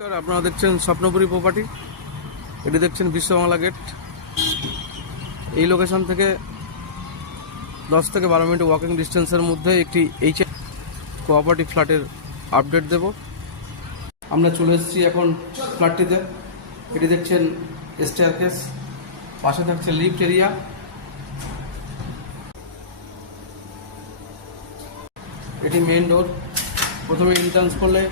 আপনারা দেখছেন স্বপ্নপুরী প্রপার্টি। এটি দেখছেন বিশ্ববাংলা গেট। এই লোকেশন থেকে 10 থেকে 12 মিনিট ওয়াকিং ডিস্টেন্সের মধ্যে একটি কোঅপারেটিভ ফ্ল্যাটের আপডেট দেব। আমরা চলে এসেছি এখন ফ্ল্যাটটিতে। এটি দেখছেন স্টেয়ারকেস, পাশে থাকছে লিফট এরিয়া। এটি মেইন ডোর। প্রথমে এন্ট্রান্স করলে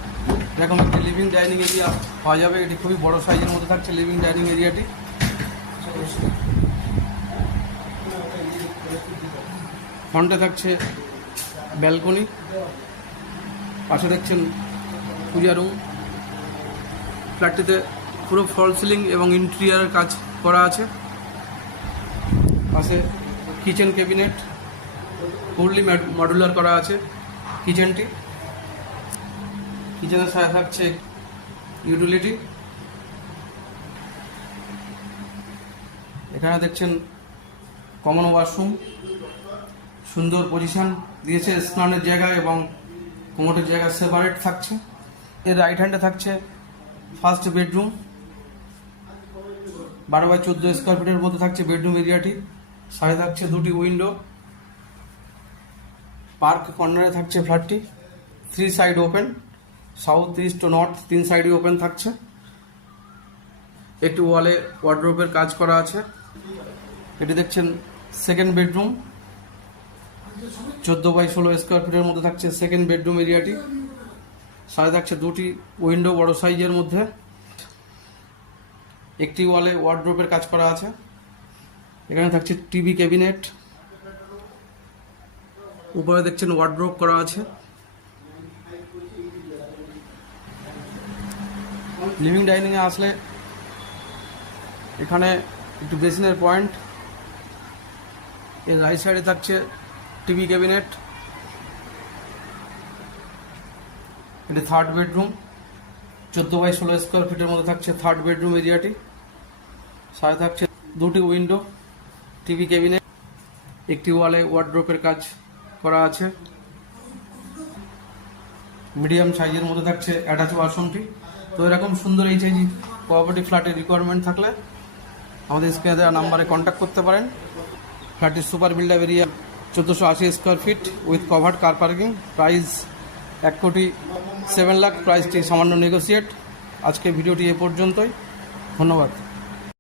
এরকম একটি লিভিং ডাইনিং এরিয়া পাওয়া যাবে। এটি খুবই বড় সাইজের মধ্যে থাকছে লিভিং ডাইনিং এরিয়াটি। ফ্রন্টে থাকছে ব্যালকনি, পাশে দেখছেন পূজা রুম। ফ্ল্যাটটিতে পুরো ফল সিলিং এবং ইন্টেরিয়ারের কাজ করা আছে। পাশে কিচেন ক্যাবিনেট ফুললি মডুলার করা আছে। কিচেনটি, কিচেনের সাথে থাকছে ইউটিলিটি। এখানে দেখছেন কমন ওয়াশরুম, সুন্দর পজিশন দিয়েছে, স্নানের জায়গা এবং কোমোটের জায়গা সেপারেট থাকছে। এর রাইট হ্যান্ডে থাকছে ফার্স্ট বেডরুম। 12x14 স্কোয়ার ফিটের মধ্যে থাকছে বেডরুম এরিয়াটি। সাথে থাকছে দুটি উইন্ডো। পার্ক কর্নারে থাকছে ফ্ল্যাটটি। 3 সাইড ওপেন, সাউথ ইস্ট ও নর্থ 3 সাইডই ওপেন থাকছে। একটি ওয়ালে ওয়ার্ডরোবের কাজ করা আছে। এটি দেখছেন সেকেন্ড বেডরুম। 14x16 স্কোয়ার ফিটের মধ্যে থাকছে সেকেন্ড বেডরুম এরিয়াটি। সাথে থাকছে দুটি উইন্ডো বড় সাইজের মধ্যে। একটি ওয়ালে ওয়ার্ডরোবের কাজ করা আছে। এখানে থাকছে টিভি ক্যাবিনেট। উপরে দেখছেন ওয়ার্ডরোব করা আছে। লিভিং ডাইনিংয়ে আসলে এখানে একটু বেসিনের পয়েন্ট। এর রাইট সাইডে থাকছে টিভি ক্যাবিনেট। এটি থার্ড বেডরুম। 14x16 স্কোয়ার ফিটের মধ্যে থাকছে থার্ড বেডরুম এরিয়াটি। সাথে থাকছে দুটি উইন্ডো, টিভি ক্যাবিনেট। একটি ওয়ালে ওয়ার্ডরোবের কাজ করা আছে। মিডিয়াম সাইজের মধ্যে থাকছে অ্যাটাচ ওয়াশরুমটি। তো এরকম সুন্দর এইচআইজি কোঅপারেটিভ ফ্ল্যাটের রিকোয়ারমেন্ট থাকলে আমাদের স্ক্রিনে দেওয়া নাম্বারে কন্ট্যাক্ট করতে পারেন। ফ্ল্যাটটির super builder area 1480 square feet with covered car parking. Price 1,07,00,000। প্রাইসটি সামান্য নেগোসিয়েট। আজকে ভিডিওটি এ পর্যন্তই। ধন্যবাদ।